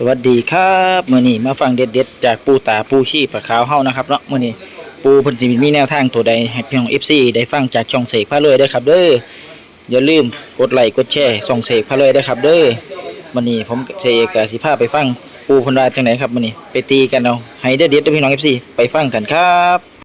สวัสดีครับมื้อนี้มาฟังเด็ดๆจากปูตาปูชีปะขาวเฮานะครับเนาะมื้อนี้ปูพิ่นสิมีแนวทางตัวใดให้พี่น้อง FC ได้ฟังจากช่องเสกพาเลยเด้ครับเด้ออย่าลืมกดไลค์กดแชร์ส่องเสกพาเลยเด้ครับเด้อมื้อนี้ผมเสกก็สิพาไปฟังปูเพิ่นว่าจังไดครับมื้อนี้ไปตีกันเอาให้เด็ดๆด้อพี่น้อง FC ไปฟังกันครับ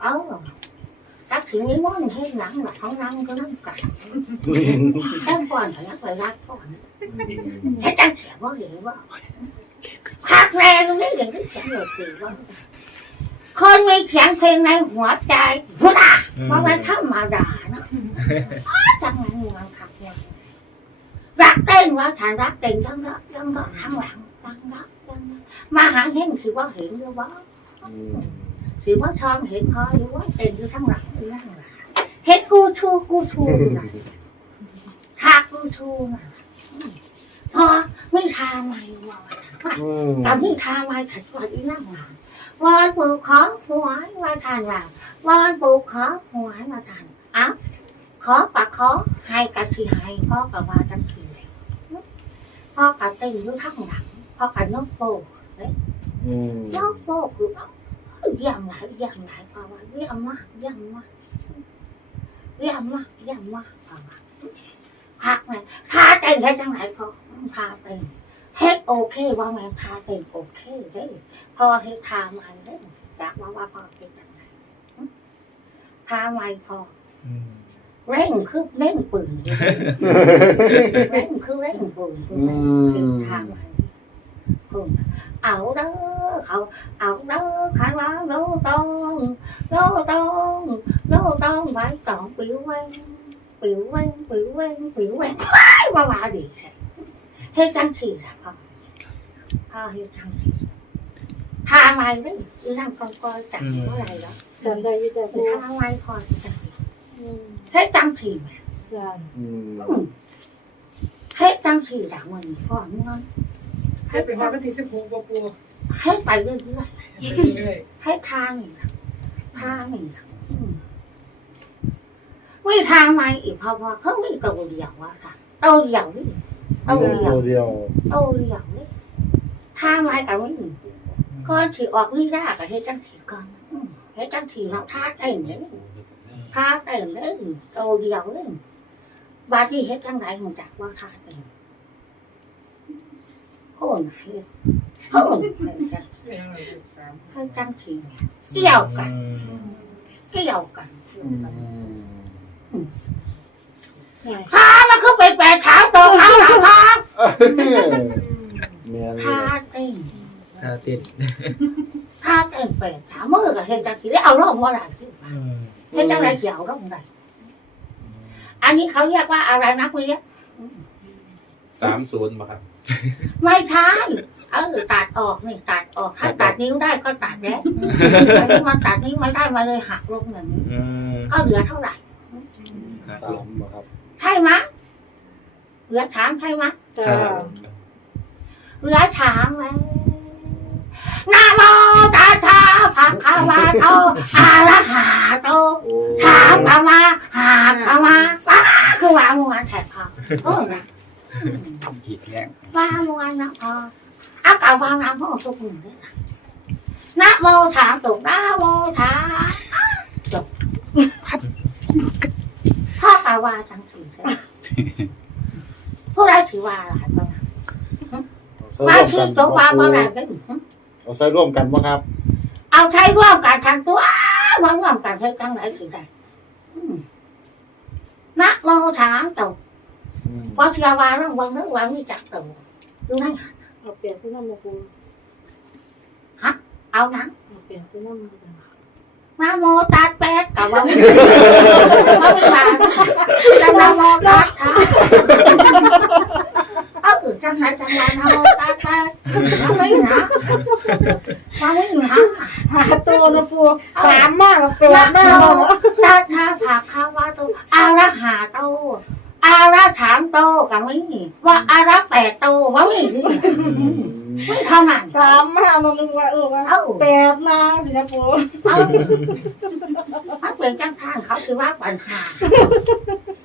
เออตักถึงนี้ว่ามันให้หลังหลักเขานั่งก็นั่งกัดแค่ก่อนพนักไปรักก่อนให้ตั้งเสียว่าเห็นว่าคักแรงตรงนี้อย่างที่เสียงหลดสีว่า คนมีเสียงเพลงในหัวใจพุทธะว่ามันธรรมดาเนาะจังหวะงวงคักเนี่ยรักเต้นว่าฐานรักเต้นทั้งก็ทั้งก็ทั้งหลังทั้งรักทั้งมาหาเห็นคือว่าเห็นหรือว่าถือว่าทองเห็นพอหรือว่าเต็มอยู่ทั้งหลังอยู่ทั้งหลังเห็นกูชูกูชูนะทากูชูนะพอไม่ทาไม่ว่าตอนนี้ทาไม่ถัดว่าอีนั่งหลัง วอนปลูกขอหวยว่าทานหลังวอนปลูกขอหวยว่าทานอ้าขอปากขอให้กะทีให้พ่อกับว่าจังทีเลยพ่อกับต็มอยู่ทั้งหลังพ่อกับนกโป่นกโป่คือเยี่ยมหลายเยี่ยมหลายภาวะเยี่ยมมากเยี่ยมมากเยี่ยมมากเยี่ยมมากภาวะพักไหมพาเต้นเฮ็ดจังไหนพ่อพาเต้น เฮ็ดโอเคว่าแม่พาเต้นโอเคเด้พอเฮ็ดทาใหม่เด้อยากว่าว่าพอเฮ็ดจังไหนทาใหม่พอเร่งคือเร่งปืนเร่งคือเร่งปืนคือเร่งคือทาใหม่ปืนเอาเด้อเขา เอา đó khả quá lô tôn lô tôn lô tôn phải chọn biểu quen biểu quen biểu quen biểu quen qua bà đi thế trăng thì là không à thế trăng thì tha mày đấy đi làm con coi chẳng có này đó จำได้ยี่แต่ thì ผู้ tha mày coi chẳng thế trăng thì mà จาน ừ. thế trăng thì đã mình còn ngon ให้เป็นวันที่สิบหกปปู hết bài lên dưới เรื่อยให้ทางนี่นะทางนี่นะอืมไม่ทางไหมอีกพอพอเขาไม่ตัวเดียวว่าค่ะตัวเดียวนี่ ตัวเดียวตัวเดียวตัวเดียวนี่ทางไหมกับไม่มีก็ถือออกนี่ได้กับให้จังถีก่อนอืมให้จังถีเราท่าเต้นเนี่ยท่าเต้นเนี่ยตัวเดียวเนี่ยบาดที่เฮ็ดจังไหนมันจักว่าท่าเต้นโอ้ไหนโอ้ไหนจังๆไม่ยังไงสามให้จังถีเนี่ยเกี่ยวกันเกี่ยวกันข้ามันคือเป็นแปดขาว ตรงข้างหลังขาแม่นข้าเต้นถ้าติดข้าเต้นแปดขามือกับเห็นจังสีเอาร่องว่าไรเห็นจังไรเกี่ยวร่องไรอันนี้เขาเรียกว่าอะไรนักเรียนสามศูนย์มาครับ ไม่ใช่เออตัดออกนี่ตัดออกถ้าตัดนิ้วได้ก็ตัดแล้วอันนี้มาตัดนิ้วไม่ได้มาเลยหักลงอย่างนี้ก็เหลือเท่าไหร่สามครับ ใช่ไหม เหลือถามใช่ไหมจานเหลือถามแล้วนาโมตาชาภะคะวะโตอะระหะโตโอ้ถามกามาหาขมาป้าคือว่ามวนแทนพอโอ้นะอีกแล้วว่ามวนนะพออากาศวางน้ำพ่อทุกคนเลยนะนะโมถามตุกนะโมถามจบพ่อกาวาจังสีเลย ผู้ใดถือว่าอะไรบ้างใส่ว่าร่วมที่กันตัวว่าบ่ว่าคอะไรรูกันเอาใส่ร่วมกันบ่ครับ เอาใช้ร่วมกันทั้งตัวร่วมร่วมกันใช้ทั้งไหนถึงได้อืมนะโมถามตุกอืมว่าเชียร์วาร่างวังนึกว่ามีจักตุกดูนั่นหันเอาเปลี่ยนผู้นำมาปูเอานั้นเอาเปลี่ยนผู้นำมานะโมตัดแป๊ดกับว่าไม่ว่าแล้วนะโมตัดช้าเอออ จังไหนจังไหนเอาตาตาเอาไม่นะเอาไม่นะหาตัวนะปูสามมากกับแปดมากแล้วเนาะตาชาผักข้าวว่าโตอาระหาโตอาระสามโตกับไม่มีว่าอาระแปดโตว่าไม่มีไม่เท่านั้นสามมากเรานึกว่าเออว่าแปดมาสินะปูเออเขาเป็นจังทางเขาคือว่าปัญหา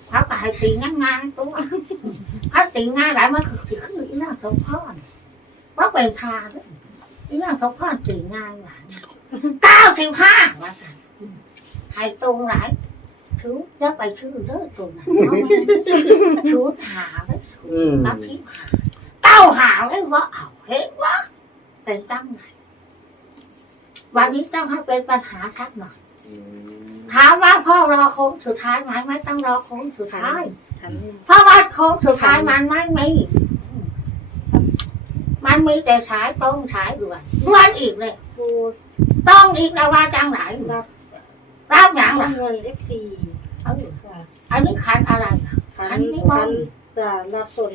เขาก็ให้ตีงานงานๆตัว เขาตีงานหลายมันคือคือคืออีน่าสมพรว่าเป็นทางอีน่าสมพรตีงานหลายเก้าสิบห้าว่าซั่นให้ตรงหลายถือจะไปชื่อเด้อตรงนั้นชุดหาไว้รับทิพหาเก้าหาไว้ว่าเอาเห็นว่าเป็นตั้งไหนวันนี้ต้องให้เป็นปัญหาชักหน่อยถามว่าพ่อรอโค้งสุดท้ายไหมไม่ต้องรอโค้งสุดท้าย เพราะว่าโค้งสุดท้ายมันไม่มีมันมีแต่สายตรงสายด่วนด่วนอีกเลยปูต้องอีกแล้วว่าจังไหนรับรับอย่างไรเงินเอฟซีเอออันนี้ขันอะไรนะขัขันนนิมขันนต์จะรับสน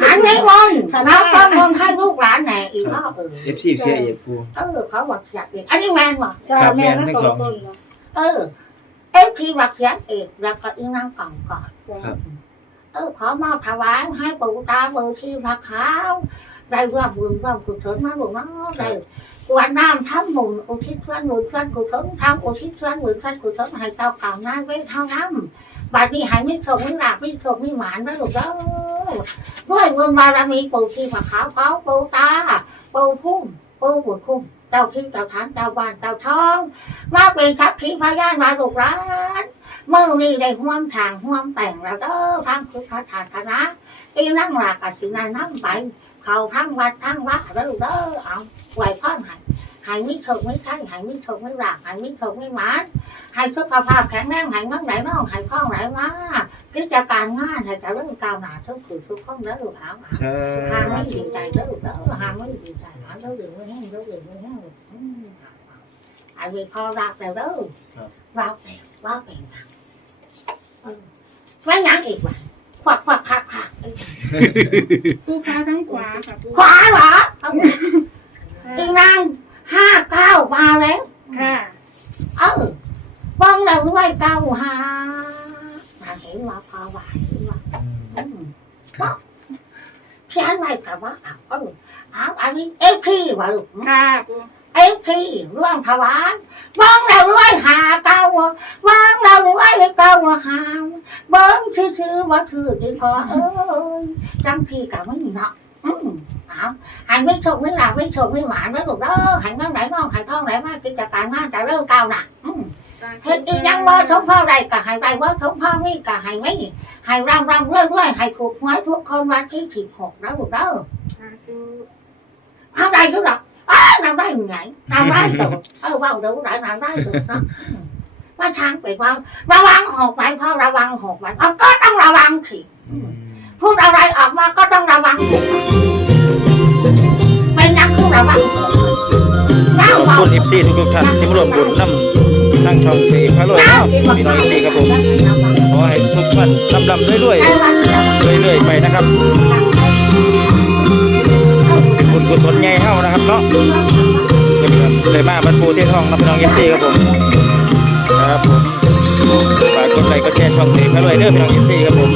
ขันนิมนต์เราต้องมนต์ให้ลูกหลานแหน่อีกพ่อเออเอฟซีเสียเอกปูเออเขาบอกอยากเรียนอันนี้แมนบอกจะแม่ทั้งสองต้นเนาะเออเอฟทีวักเขียนเอกแล้วก็อีนั่งกล่องก่อน เออขอมอบถวายให้ปู่ตาเบอร์ที่พระขาวได้ร่วมบุญร่วมกุศลมาหลวงน้อได้กวนน้ำทำบุญอุทิศเพื่อนบุญเพื่อนกุศลทำอุทิศเพื่อนบุญเพื่อนกุศลให้เจ้าเก่าหน้าไว้เท่านั้นบัดนี้ให้ไม่โชคไม่หลับไม่โชคไม่หวานนะลูกเด้อด้วยบุญบารมีปู่ที่พระขาวเขาปู่ตาปู่พุ่มปู่บุญคุ้มเจ้าที่เจ้าทานเจ้าบ้านเจ้าช่อง มาเป็นทักขีพยานมาลูกร้าน เมื่อนี้ได้ห่วมทางห่วมแต่งแล้วเด้อทางคือพระธาตุคณะอีนั่งหลักกับสินายนั่งไป เขาทั้งวัดทั้งวัดแล้วเด้อเอาไหวพ่อหายหายไม่ถูกไม่ใช่หายไม่ถูกไม่หลักหายไม่ถูกไม่หวานหายสุขภาพแข็งแรงหายเงินไหลน้องหายคล่องไหลมากิจการงานหายจะเรื่องก้าวหน้าทุกข์ทุกข์ข้องแล้วลูกเอเอาใช่หางไม่ดีใจแล้วลูกเด้อหางไม่ดีใจหาแล้วดื่มไม่แห้งแล้วดื่มไม่แห้งอืมไอ้เวคอรักแล้วเด้อรักแล้วรักเป็น ไม่ยังอีกว่ะขวักขวักขักขักปูพาทั้งขวาค่ะปูขวาเหรอเอาตีนางห้าเก้ามาแล้ว ค่ะ เออบ้องเราด้วยเก้าห้ามาเห็นว่าพอไหวว่าอืมบอกเขียนไว้กับว่าเอาเออเอาอันนี้เอฟพีว่ะลูกค่ะปู เอฟพีร่วมถวายบ้งเราด้วยหาเก้าบ้งเราด้วยเก้าหาเบิ้งชื่อๆว่าคือกี่พอเอ้ยจังทีกับไม่เนาะอืมเอาหายไม่โชคไม่หลับไม่โชคไม่หวานไม่ถูกเด้อหายเงินไหลน้องหายท้องไหลมากกิจการงานจะเริ่มก้าหน้าอืมเฮ็ดอียังบ่ทงพ่อใดก็ใหายใดบ่าทงพ่อมีก็ใหายไม่ใหายรำร่ำเรื่อยเรื่อยใหายถูกหวยทุกคนวันที่สิบหกแล้วถูกเด้อเอาได้ก็หรอก อ้านำได้ยังไงนำได้ตัวเออว่าเดี๋ยวได้นำได้ตัวเนาะอืมว่าช้างเป็นว่าระวังหอกไว้พ่อระวังหอกไว้เอาก็ต้องระวังสิพูดอะไรออกมาก็ต้องระวังเป็นนักคือระวังขอบคุณเอฟซีทุกๆท่านที่มาร่วมบุญนำทางช่องเสกพระรวยเนาะพี่น้องเอฟซีครับผมขอให้ทุกท่านลำลำๆรวยๆเรื่อยๆไปนะครับบุญ กุศลใหญ่เฮานะครับเนาะเลยมาบรรปูเทศทองนะพี่น้องเอฟซีครับผมครับผมฝากกดไลค์กดแชร์ช่องเสกพระรวยเด้อพี่น้องเอฟซีครับผม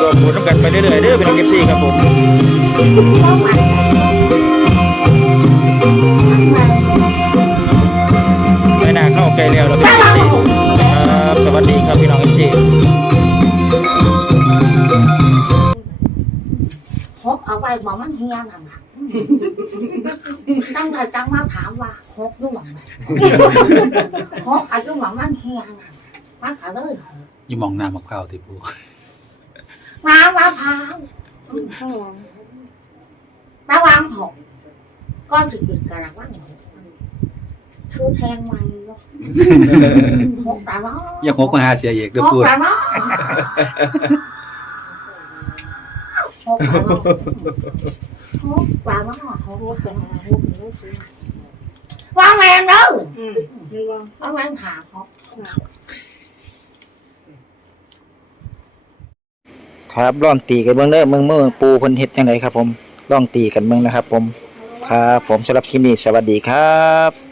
รวมบุญน้ำกันไปเรื่อยๆเด้อพี่น้องเอฟซีครับผมไม่น่าเข้าใกล้แล้วเราพี่น้องเอฟซีครับสวัสดีครับพี่น้องเอฟซี เอาไว้บอกมันเฮียนั่นน่ะตั้งแต่จังมาถามว่าพกด้วยไหมพกอายุบอกมันเฮียนั่นมันก็เลยยี่มองหน้ามะพร้าวที่ปูน้ำมะพร้าวข้างหลังระวังหกก้อนสิบปิดกระวังหกชื่อแทงมันยกหกตาล้อยังหกมาหาเสียเอกเด้อหกปูตาล้อหกตา ล้อหกตาล้อหกโอ้แต่หาโอ้โหสิว่าแมนเด้ออืมนี่ว่าว่าแมนหาหกครับลองตีกันเบิ่งเด้อเมืองเมือปูพนเฮ็ดจังไดครับ ผมลองตีกันเบิ่งนะครับ ผม ครับ ผมสำหรับคลิปนี้สวัสดีครับ